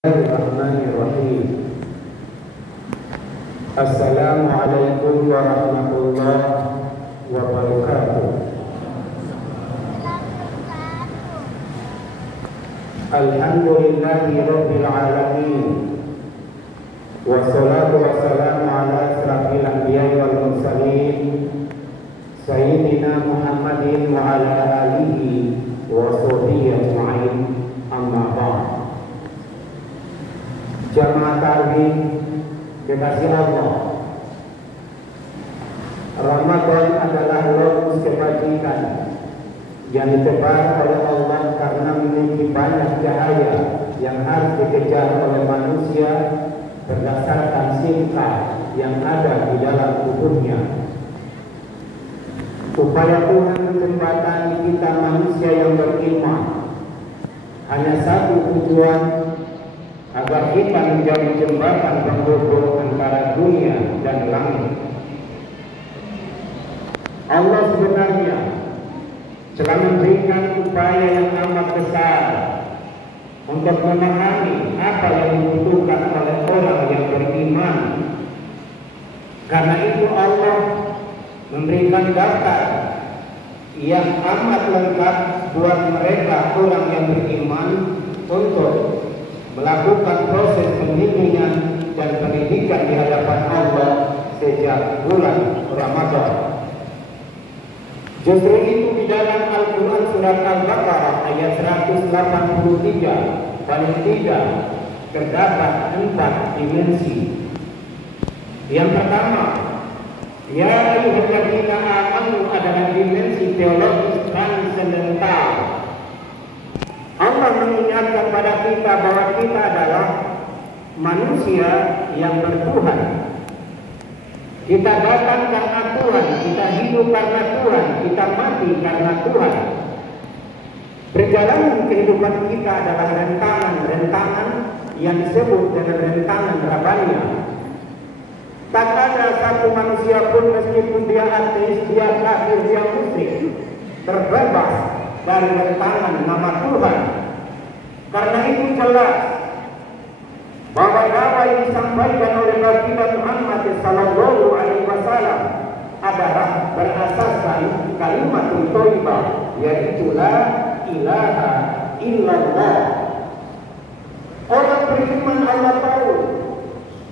Bismillahirrahmanirrahim. Assalamualaikum warahmatullahi wabarakatuh. Alhamdulillahi rabbil alamin. Wassalatu wassalamu ala asrafil anbiya'i wal mursalin Sayyidina Muhammadin wa ala alihi wa sahbihi ajma'in. Amma ba'd. Jamaah tarawih kekasih Allah, Ramadan adalah lotus kebajikan yang ditebar oleh Allah karena memiliki banyak cahaya yang harus dikejar oleh manusia berdasarkan sifat yang ada di dalam tubuhnya. Upaya Tuhan menjembatani kita manusia yang beriman hanya satu tujuan, agar kita menjadi jembatan penghubung antara dunia dan langit. Allah sebenarnya telah memberikan upaya yang amat besar untuk memahami apa yang dibutuhkan oleh orang yang beriman. Karena itu Allah memberikan daftar yang amat lengkap buat mereka orang yang beriman untuk melakukan proses pembimbingan dan pendidikan di hadapan Allah sejak bulan Ramadan. Justru itu di dalam Al-Quran surat Al-Baqarah ayat 183 paling tidak terdapat 4 dimensi. Yang pertama, ya ayyuhalladzina amanu adalah dimensi teologis transendental. Allah mengingatkan pada kita bahwa kita adalah manusia yang bertuhan. Kita datang karena Tuhan, kita hidup karena Tuhan, kita mati karena Tuhan. Perjalanan kehidupan kita adalah rentangan yang disebut dengan rentangan Rabbania. Tak ada satu manusia pun meskipun dia ateis, dia kafir, dia musyrik, terbebas dari rentangan nama Tuhan. Karena itu jelas bahwa dakwah yang disampaikan oleh Nabi Muhammad sallallahu alaihi wasallam adalah berasaskan kalimat thayyibah, yaitu la ilaha illallah. Orang beriman Allah tahu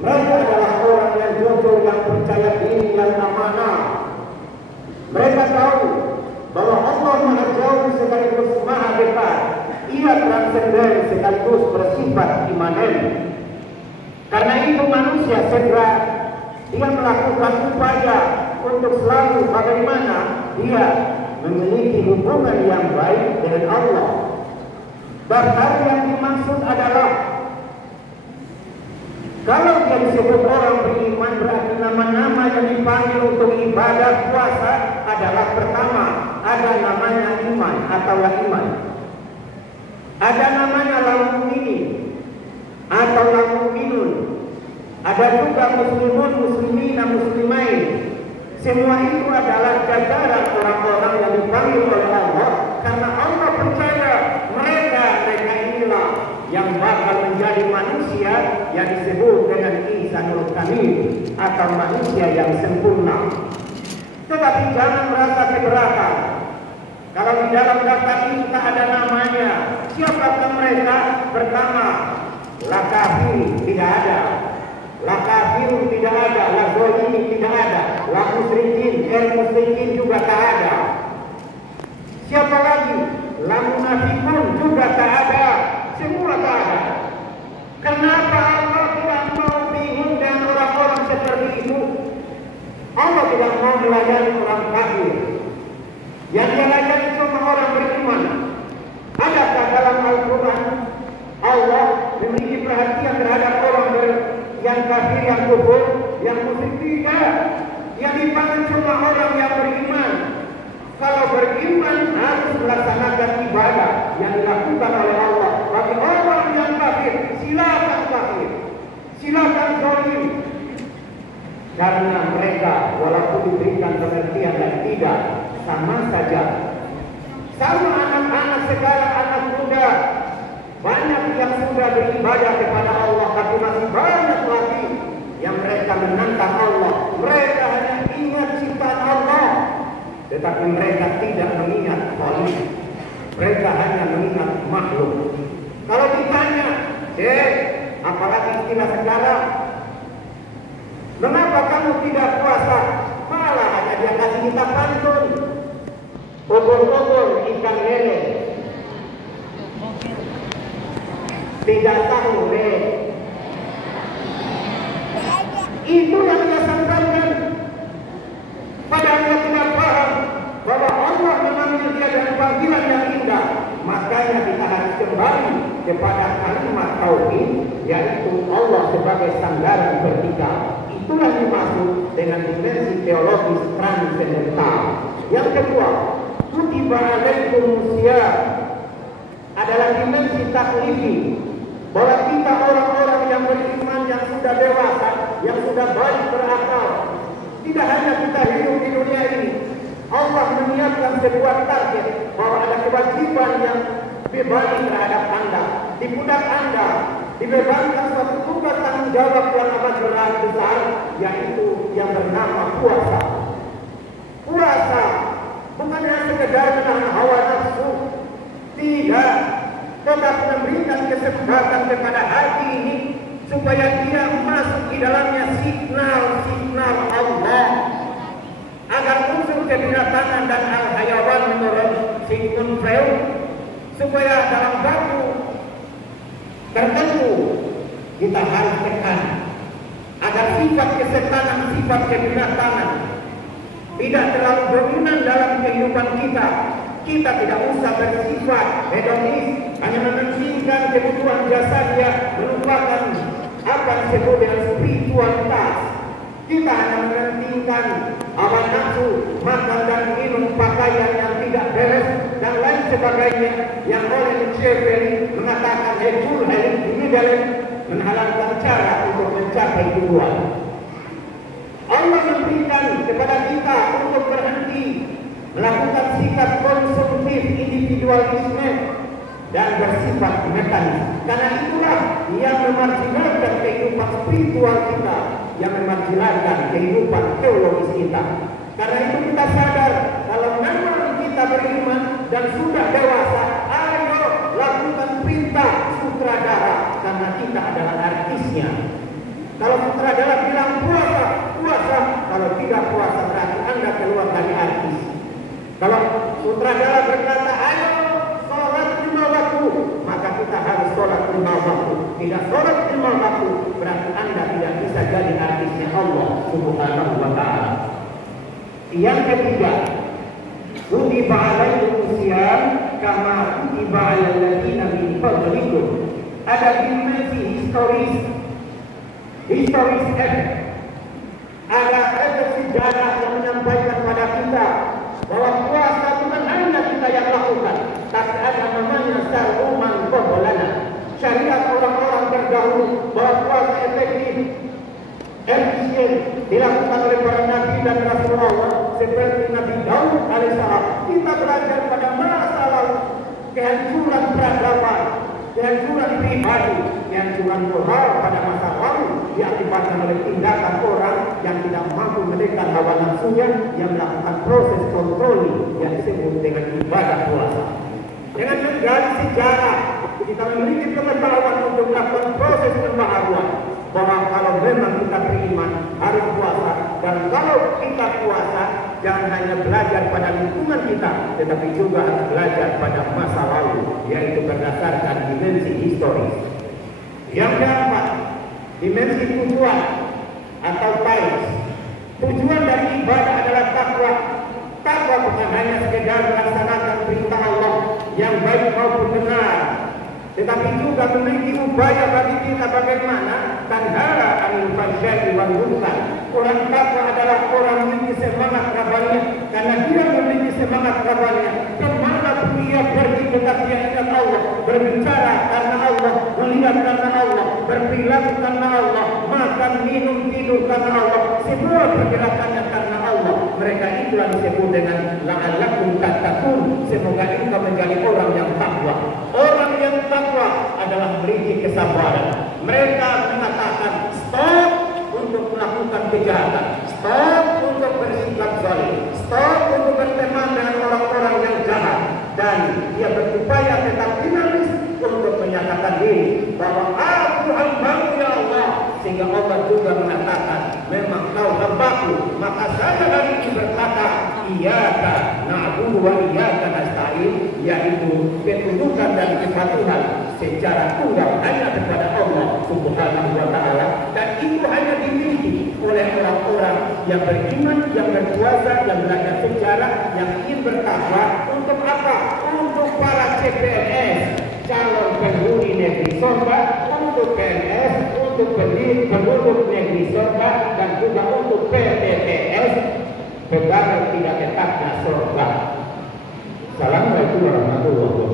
mereka adalah orang yang jujur, yang percaya diri, yang amanah. Mereka tahu bahwa Allah Maha Jauh sekaligus Maha Dekat. Ia transenden sekaligus bersifat imanen. Karena itu manusia segera dia melakukan upaya untuk selalu bagaimana dia memiliki hubungan yang baik dengan Allah. Bahkan yang dimaksud adalah kalau dia disebut orang beriman, berarti nama-nama yang dipanggil untuk ibadah puasa adalah pertama, ada namanya iman atau iman. Ada namanya al-mu'minin atau al-mu'minun. Ada juga muslimun, muslimina, muslimain. Semua itu adalah jajaran orang-orang yang dipanggil oleh Allah karena Allah percaya mereka inilah yang bakal menjadi manusia yang disebut dengan Ihsanul Kamil atau manusia yang sempurna. Tetapi jangan merasa keberatan kalau di dalam daftar ini tak ada namanya. Siapakah mereka? Pertama, la kafir tidak ada, la kafir tidak ada, la zalimin tidak ada, la musyrikin juga tak ada. Siapa lagi? La munafiqun juga tak ada. Semua tak ada. Kenapa Allah tidak mau bingung dengan orang-orang seperti itu? Allah tidak mau melayani orang kafir. Yang dia layani cuma orang beriman. Adakah dalam Al-Quran Allah memiliki perhatian terhadap orang yang kafir, yang kufur, yang musyrik? Tidak. Yang dipanggil cuma orang yang beriman. Kalau beriman harus melaksanakan ibadah yang dilakukan oleh Allah. Bagi orang yang kafir, silakan kafir, silakan zalim. Karena mereka walaupun diberikan pengertian dan tidak, sama saja. Sama anak-anak sekarang, anak muda Banyak yang sudah beribadah kepada Allah, tapi masih banyak lagi yang mereka menantang Allah. Mereka hanya ingat ciptaan Allah, tetapi mereka tidak mengingat Khalik. Mereka hanya mengingat makhluk. Kalau ditanya, apalagi istilah sekarang, mengapa kamu tidak puasa? Malah hanya dia kasih kita pantun, obor-obor ikan lele, tidak tahu itu yang dia sampaikan. Padahal dia tidak paham bahwa Allah memanggil dia dengan panggilan yang indah. Makanya kita harus kembali kepada kalimat tauhid, yaitu Allah sebagai sandaran vertikal. Itulah dimaksud dengan dimensi teologis transendental. Yang kedua, kutiba alaikum siyam adalah dimensi taklifi, bahwa kita orang-orang yang beriman, yang sudah dewasa, yang sudah baik berakal, tidak hanya kita hidup di dunia ini. Allah menyiapkan sebuah target bahwa ada kewajiban yang berbalik terhadap Anda. Di pundak Anda dibebankan suatu tugas tanggung jawab yang amat berat besar, yaitu yang bernama puasa. Puasa bukan hanya sekedar menahan hawa nafsu, tidak, tetapi memberikan kesempatan kepada hati ini supaya dia masuk di dalamnya signal-signal Allah, agar unsur kebinatangan dan al-hayawan menurut Sigmund Freud, supaya dalam waktu tertentu kita harus tekan agar sifat kesetanan, sifat kebinatangan tidak terlalu dominan dalam kehidupan kita. Kita tidak usah bersifat hedonis, hanya mementingkan kebutuhan jasanya, melupakan apa yang disebut dengan spiritualitas. Kita hanya mementingkan hawa nafsu, makan dan minum, pakaian yang tidak beres, dan lain sebagainya, yang oleh Machiavelli mengatakan hejul ini dalam menghalalkan cara untuk mencapai tujuan. Allah memberikan kepada kita untuk berhenti melakukan sikap konsumtif individualisme dan bersifat mekanis. Karena itulah yang memarginalkan kehidupan spiritual kita, yang memarginalkan kehidupan teologis kita. Karena itu kita sadar kalau memang kita beriman dan sudah dewasa, ayo lakukan perintah sutradara, karena kita adalah artisnya. Kalau sutradara bilang puasa, puasa. Kalau tidak puasa berarti Anda keluar dari artis. Kalau sutradara berkata ayo sholat 5 waktu, maka kita harus sholat 5 waktu. Tidak sholat 5 waktu berarti Anda tidak bisa jadi artisnya Allah Subhanahu wa ta'ala. Yang ketiga, kutiba alaikum siyam kama kutiba alal ladzina min qablikum. Ada dimensi historis efek. Ada efek sejarah yang menyampaikan pada kita bahwa puasa bukan hanya kita yang lakukan, tapi ada namanya saruman qablana. Syariat orang-orang terdahulu bahwa puasa efektif, efisien dilakukan oleh para nabi dan rasulullah seperti Nabi Daud alaihissalam. Kita belajar pada masa lalu kehancuran peradaban, kehancuran pribadi, kehancuran moral pada masa lalu diakibatkan oleh tindakan orang yang tidak mampu menekan hawa nafsunya, yang melakukan proses kontroli yang disebut dengan ibadah puasa. Dengan menggali sejarah, kita memiliki pengetahuan untuk melakukan proses pembaharuan bahwa kalau memang kita beriman harus puasa, dan kalau kita puasa jangan hanya belajar pada lingkungan kita, tetapi juga harus belajar pada masa lalu, yaitu berdasarkan dimensi historis. Yang keempat, dimensi tujuan atau pais. Tujuan dari ibadah adalah takwa. Takwa bukan hanya sekedar melaksanakan perintah Allah yang baik maupun benar, tetapi juga memiliki upaya bagi kita bagaimana tanhara anil fahsya'i wal munkar. Orang takwa adalah orang memiliki semangat kabarnya, karena dia memiliki semangat kabarnya kemana pun ia pergi tetap dia ingat Allah, berbicara karena Allah, melihat karena Allah, berperilaku karena Allah, makan, minum, tidur karena Allah, semua pergerakannya karena Allah. Mereka itulah disebut dengan la'allakum tattaqun. Semoga engkau menjadi orang yang takwa. Orang yang takwa Allah adalah berisi kesabaran. Mereka mengatakan stop untuk melakukan kejahatan, stop untuk bersikap zalim, stop untuk berteman dengan orang-orang yang jahat, dan dia berupaya tetap dinamis untuk menyatakan diri bahwa aku hambamu ya Allah. Sehingga Allah juga mengatakan, memang kau hambaku, maka saya hari ini berkata, iyyaka na'budu wa iyyaka nasta'in, yaitu ketundukan dan kepatuhan secara tunggal hanya kepada Allah Subhanahu wa Ta'ala, dan itu hanya dimiliki oleh orang-orang yang beriman, yang berpuasa, yang belajar sejarah, yang ingin bertakwa. Untuk apa? Untuk para CPNS, calon penghuni negeri sorga, untuk PNS, untuk penduduk negeri sorga, dan juga untuk PTTS, pegawai tidak tetapnya sorga. Assalamualaikum warahmatullahi wabarakatuh.